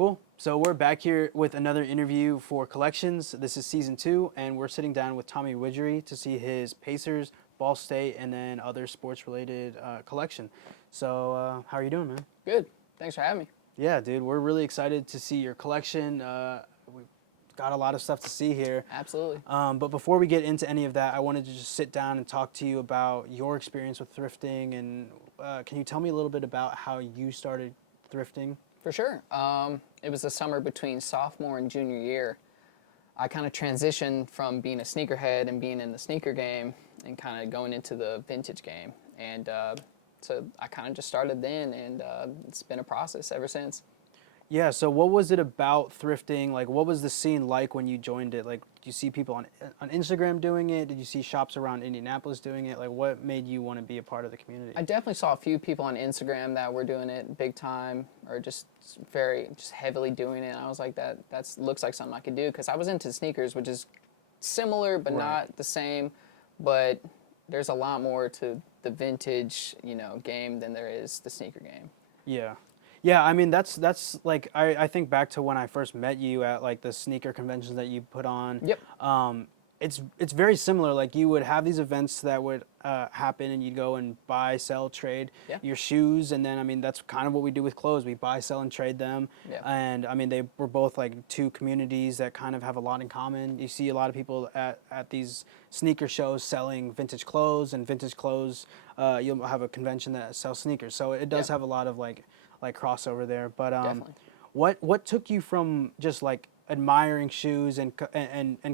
Cool. So we're back here with another interview for Collections. This is season 2, and we're sitting down with Tommy Widgery to see his Pacers, Ball State, and then other sports-related collection. So how are you doing, man? Good. Thanks for having me. Yeah, dude, we're really excited to see your collection. We've got a lot of stuff to see here. Absolutely. But before we get into any of that, I wanted to just sit down and talk to you about your experience with thrifting, and can you tell me a little bit about how you started thrifting? For sure. It was the summer between sophomore and junior year. I kind of transitioned from being a sneakerhead and being in the sneaker game and kind of going into the vintage game. And so I kind of just started then, and it's been a process ever since. Yeah, so what was it about thrifting? Like, what was the scene like when you joined it? Like, did you see people on Instagram doing it? Did you see shops around Indianapolis doing it? Like, what made you want to be a part of the community? I definitely saw a few people on Instagram that were doing it big time or just heavily doing it. And I was like, that looks like something I could do, because I was into sneakers, which is similar but not the same. But there's a lot more to the vintage, game than there is the sneaker game. Yeah. Yeah, I mean, that's like, I think back to when I first met you at, like, the sneaker conventions that you put on. Yep. It's very similar. Like, you would have these events that would happen, and you'd go and buy, sell, trade your shoes, and then, I mean, that's kind of what we do with clothes. We buy, sell, and trade them. Yeah. And, I mean, they were both, like, two communities that kind of have a lot in common. You see a lot of people at these sneaker shows selling vintage clothes, and vintage clothes, you'll have a convention that sells sneakers. So it does have a lot of, like crossover there. But Definitely. what took you from just like admiring shoes and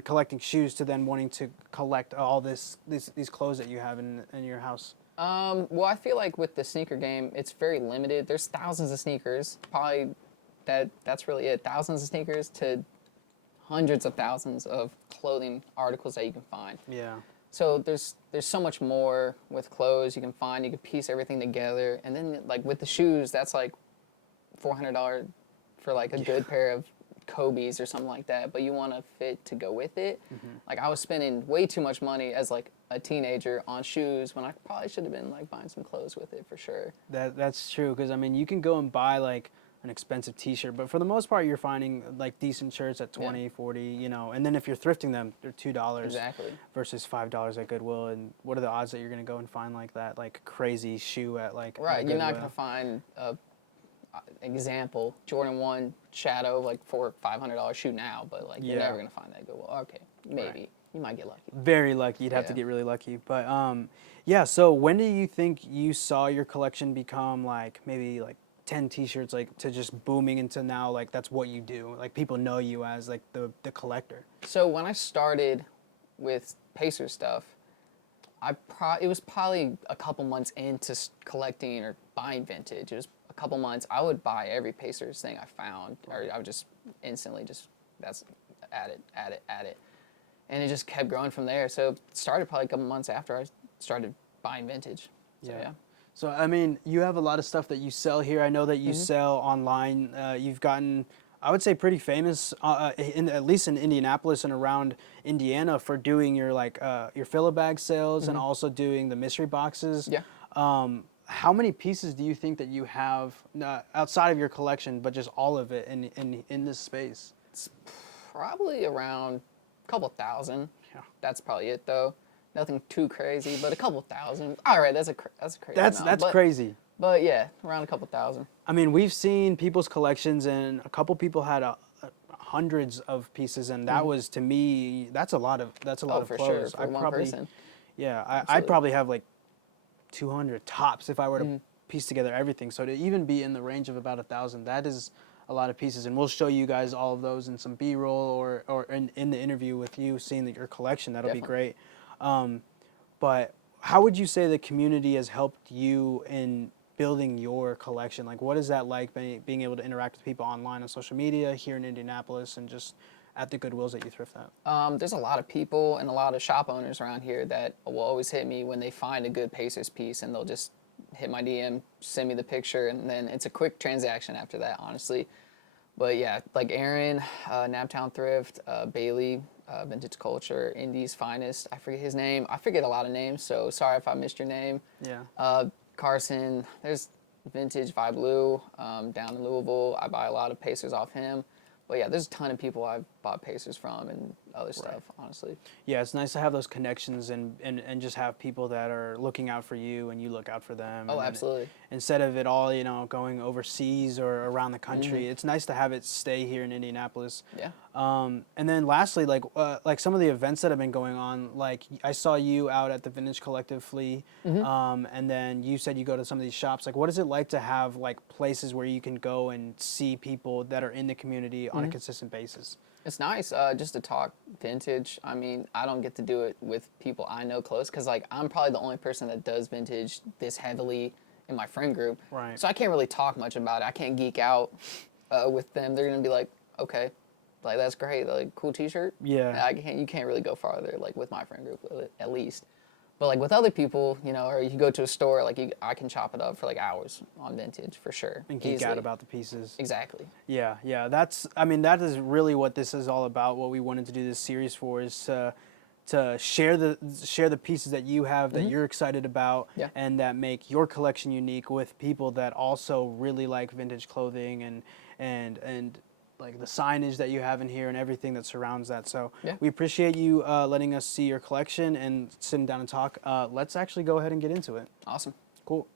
collecting shoes to then wanting to collect all these clothes that you have in your house? Well, I feel like with the sneaker game, it's very limited. There's thousands of sneakers. Probably that's really it. Thousands of sneakers to hundreds of thousands of clothing articles that you can find. Yeah. So there's so much more with clothes you can find. You can piece everything together, and then like with the shoes, that's like $400 for like a good pair of Kobe's or something like that. But you want a fit to go with it. Mm-hmm. Like, I was spending way too much money as like a teenager on shoes when I probably should have been like buying some clothes with it for sure. That's true, because I mean, you can go and buy like an expensive t-shirt, but for the most part you're finding like decent shirts at 20, 40, and then if you're thrifting them, they're $2 Exactly. versus $5 at Goodwill. And what are the odds that you're going to go and find like that like crazy shoe at like right? at You're not going to find a example Jordan 1 Shadow like for $500 shoe now, but like you're never going to find that at Goodwill. Okay, maybe you might get lucky. Very lucky. You'd have to get really lucky. But yeah, so when do you think you saw your collection become like maybe like 10 t-shirts, like, to just booming into now, like, that's what you do, like, people know you as like the collector? So when I started with Pacer stuff, it was probably a couple months into collecting or buying vintage. It was a couple months. I would buy every Pacers thing I found, or I would just instantly that's add it, and it just kept growing from there. So it started probably a couple months after I started buying vintage. So, yeah. So, I mean, you have a lot of stuff that you sell here. I know that you sell online. You've gotten, I would say, pretty famous, at least in Indianapolis and around Indiana, for doing your your filler bag sales and also doing the mystery boxes. Yeah. How many pieces do you think that you have outside of your collection, but just all of it in this space? It's probably around a couple thousand. Yeah. That's probably it, though. Nothing too crazy, but a couple thousand. All right, that's a crazy amount. That's crazy. But yeah, around a couple thousand. I mean, we've seen people's collections, and a couple people had hundreds of pieces, and that was, to me, that's a lot of clothes. Sure, for one person. Yeah, I'd probably have like 200 tops if I were to piece together everything. So to even be in the range of about 1,000, that is a lot of pieces, and we'll show you guys all of those in some B-roll or in the interview with you, seeing your collection. That'll be great. But how would you say the community has helped you in building your collection? Like, what is that like, being able to interact with people online on social media here in Indianapolis and just at the Goodwills that you thrift at? There's a lot of people and a lot of shop owners around here that will always hit me when they find a good Pacers piece, and they'll just hit my DM, send me the picture, and then it's a quick transaction after that, honestly. But yeah, like Aaron, Naptown Thrift, Bailey, Vintage Culture, Indy's Finest. I forget his name. I forget a lot of names, so sorry if I missed your name. Yeah. Carson. There's Vintage Vibe Lou down in Louisville. I buy a lot of Pacers off him. But yeah, there's a ton of people I've bought Pacers from and other stuff, honestly. Yeah, it's nice to have those connections and just have people that are looking out for you and you look out for them. Oh, and absolutely. Instead of it all, going overseas or around the country, it's nice to have it stay here in Indianapolis. Yeah. And then lastly, like some of the events that have been going on, like I saw you out at the Vintage Collective Flea, and then you said you go to some of these shops. Like, what is it like to have like places where you can go and see people that are in the community on a consistent basis? It's nice just to talk vintage. I mean, I don't get to do it with people I know close because, like, I'm probably the only person that does vintage this heavily in my friend group. Right. So I can't really talk much about it. I can't geek out with them. They're going to be like, okay, like, that's great. Like, cool T-shirt. Yeah. You can't really go farther, like, with my friend group, at least. But, like, with other people, or you go to a store, like, I can chop it up for, like, hours on vintage, for sure. And geek easily. out about the pieces. Exactly. Yeah. That is really what this is all about. What we wanted to do this series for is to share the pieces that you have that you're excited about and that make your collection unique with people that also really like vintage clothing and like the signage that you have in here and everything that surrounds that. So we appreciate you letting us see your collection and sitting down and talk. Let's actually go ahead and get into it. Awesome. Cool.